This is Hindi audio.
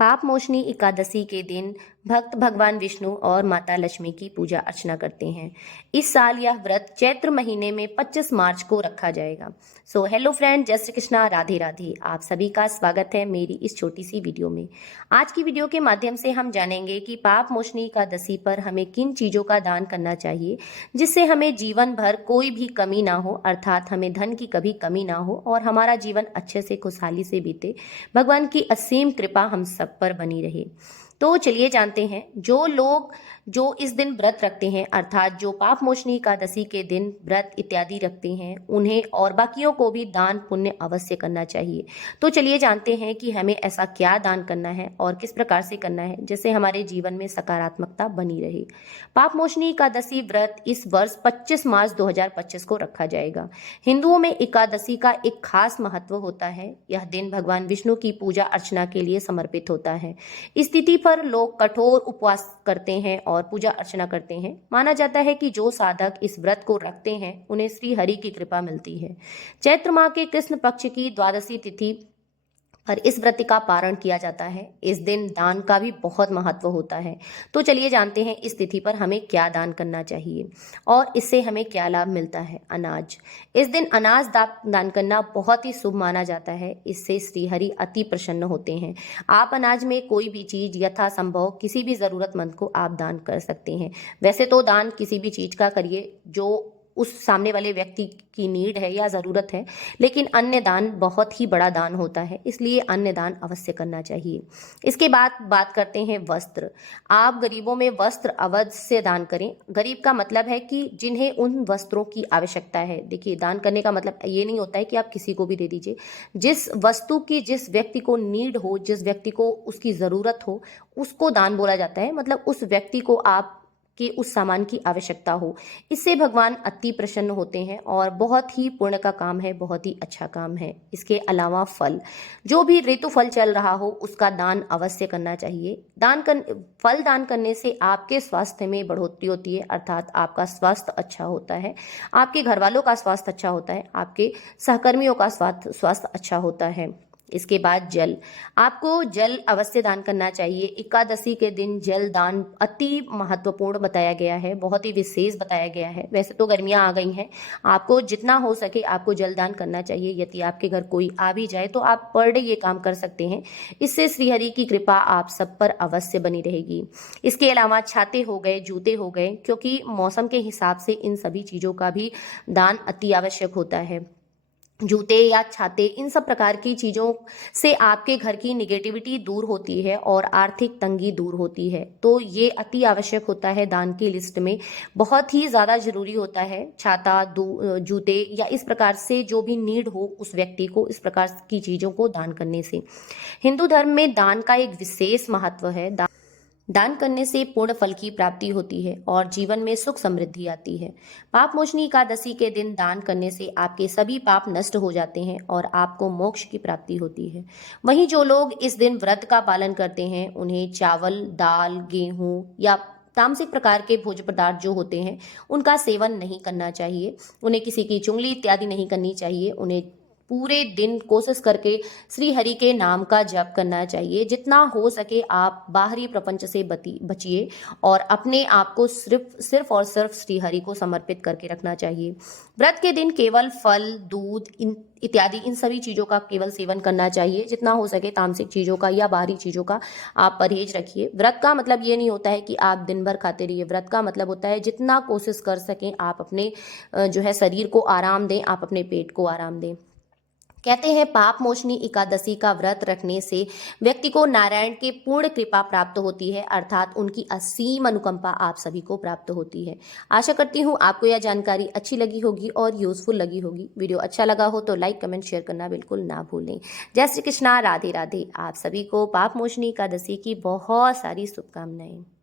पाप मोचनी एकादशी के दिन भक्त भगवान विष्णु और माता लक्ष्मी की पूजा अर्चना करते हैं। इस साल यह व्रत चैत्र महीने में 25 मार्च को रखा जाएगा। सो हेलो फ्रेंड, जय श्री कृष्णा, राधे राधे। आप सभी का स्वागत है मेरी इस छोटी सी वीडियो में। आज की वीडियो के माध्यम से हम जानेंगे कि पाप मोचनी एकादशी पर हमें किन चीज़ों का दान करना चाहिए जिससे हमें जीवन भर कोई भी कमी ना हो, अर्थात हमें धन की कभी कमी ना हो और हमारा जीवन अच्छे से खुशहाली से बीते। भगवान की असीम कृपा हम सब पर बनी रहे। तो चलिए जानते हैं, जो लोग जो इस दिन व्रत रखते हैं, अर्थात जो पाप मोचनी एकादशी के दिन व्रत इत्यादि रखते हैं, उन्हें और बाकियों को भी दान पुण्य अवश्य करना चाहिए। तो चलिए जानते हैं कि हमें ऐसा क्या दान करना है और किस प्रकार से करना है जिससे हमारे जीवन में सकारात्मकता बनी रहे। पाप मोचनी एकादशी व्रत इस वर्ष 25 मार्च 2025 को रखा जाएगा। हिंदुओं में एकादशी का एक खास महत्व होता है। यह दिन भगवान विष्णु की पूजा अर्चना के लिए समर्पित होता है। इस तिथि पर लोग कठोर उपवास करते हैं और पूजा अर्चना करते हैं। माना जाता है कि जो साधक इस व्रत को रखते हैं उन्हें श्री हरि की कृपा मिलती है। चैत्र माह के कृष्ण पक्ष की द्वादशी तिथि पर इस व्रत का पारण किया जाता है। इस दिन दान का भी बहुत महत्व होता है। तो चलिए जानते हैं इस तिथि पर हमें क्या दान करना चाहिए और इससे हमें क्या लाभ मिलता है। अनाज, इस दिन अनाज दान करना बहुत ही शुभ माना जाता है। इससे श्रीहरि अति प्रसन्न होते हैं। आप अनाज में कोई भी चीज़ यथासंभव किसी भी ज़रूरतमंद को आप दान कर सकते हैं। वैसे तो दान किसी भी चीज़ का करिए जो उस सामने वाले व्यक्ति की नीड है या ज़रूरत है, लेकिन अन्य दान बहुत ही बड़ा दान होता है, इसलिए अन्य दान अवश्य करना चाहिए। इसके बाद बात करते हैं वस्त्र। आप गरीबों में वस्त्र अवश्य दान करें। गरीब का मतलब है कि जिन्हें उन वस्त्रों की आवश्यकता है। देखिए, दान करने का मतलब ये नहीं होता है कि आप किसी को भी दे दीजिए। जिस वस्तु की जिस व्यक्ति को नीड हो, जिस व्यक्ति को उसकी ज़रूरत हो, उसको दान बोला जाता है। मतलब उस व्यक्ति को आप कि उस सामान की आवश्यकता हो। इससे भगवान अति प्रसन्न होते हैं और बहुत ही पुण्य का काम है, बहुत ही अच्छा काम है। इसके अलावा फल, जो भी ऋतु फल चल रहा हो उसका दान अवश्य करना चाहिए। फल दान करने से आपके स्वास्थ्य में बढ़ोतरी होती है, अर्थात आपका स्वास्थ्य अच्छा होता है, आपके घर वालों का स्वास्थ्य अच्छा होता है, आपके सहकर्मियों का स्वास्थ्य अच्छा होता है। इसके बाद जल, आपको जल अवश्य दान करना चाहिए। एकादशी के दिन जल दान अति महत्वपूर्ण बताया गया है, बहुत ही विशेष बताया गया है। वैसे तो गर्मियां आ गई हैं, आपको जितना हो सके आपको जल दान करना चाहिए। यदि आपके घर कोई आ भी जाए तो आप पर डे ये काम कर सकते हैं। इससे श्रीहरि की कृपा आप सब पर अवश्य बनी रहेगी। इसके अलावा छाते हो गए, जूते हो गए, क्योंकि मौसम के हिसाब से इन सभी चीज़ों का भी दान अति आवश्यक होता है। जूते या छाते, इन सब प्रकार की चीज़ों से आपके घर की निगेटिविटी दूर होती है और आर्थिक तंगी दूर होती है। तो ये अति आवश्यक होता है, दान की लिस्ट में बहुत ही ज़्यादा ज़रूरी होता है। छाता, जूते या इस प्रकार से जो भी नीड हो उस व्यक्ति को, इस प्रकार की चीज़ों को दान करने से हिंदू धर्म में दान का एक विशेष महत्व है। दान करने से पूर्ण फल की प्राप्ति होती है और जीवन में सुख समृद्धि आती है। पाप मोचनी एकादशी के दिन दान करने से आपके सभी पाप नष्ट हो जाते हैं और आपको मोक्ष की प्राप्ति होती है। वहीं जो लोग इस दिन व्रत का पालन करते हैं उन्हें चावल, दाल, गेहूं या तामसिक प्रकार के भोज्य पदार्थ जो होते हैं उनका सेवन नहीं करना चाहिए। उन्हें किसी की चुंगली इत्यादि नहीं करनी चाहिए। उन्हें पूरे दिन कोशिश करके श्री हरि के नाम का जप करना चाहिए। जितना हो सके आप बाहरी प्रपंच से बचिए और अपने आप को सिर्फ और सिर्फ श्री हरि को समर्पित करके रखना चाहिए। व्रत के दिन केवल फल, दूध इत्यादि इन सभी चीज़ों का केवल सेवन करना चाहिए। जितना हो सके तामसिक चीज़ों का या बाहरी चीज़ों का आप परहेज रखिए। व्रत का मतलब ये नहीं होता है कि आप दिन भर खाते रहिए। व्रत का मतलब होता है जितना कोशिश कर सकें आप अपने जो है शरीर को आराम दें, आप अपने पेट को आराम दें। कहते हैं पाप मोचनी एकादशी का व्रत रखने से व्यक्ति को नारायण की पूर्ण कृपा प्राप्त होती है, अर्थात उनकी असीम अनुकंपा आप सभी को प्राप्त होती है। आशा करती हूँ आपको यह जानकारी अच्छी लगी होगी और यूजफुल लगी होगी। वीडियो अच्छा लगा हो तो लाइक, कमेंट, शेयर करना बिल्कुल ना भूलें। जय श्री कृष्णा, राधे राधे। आप सभी को पाप मोचनी एकादशी की बहुत सारी शुभकामनाएं।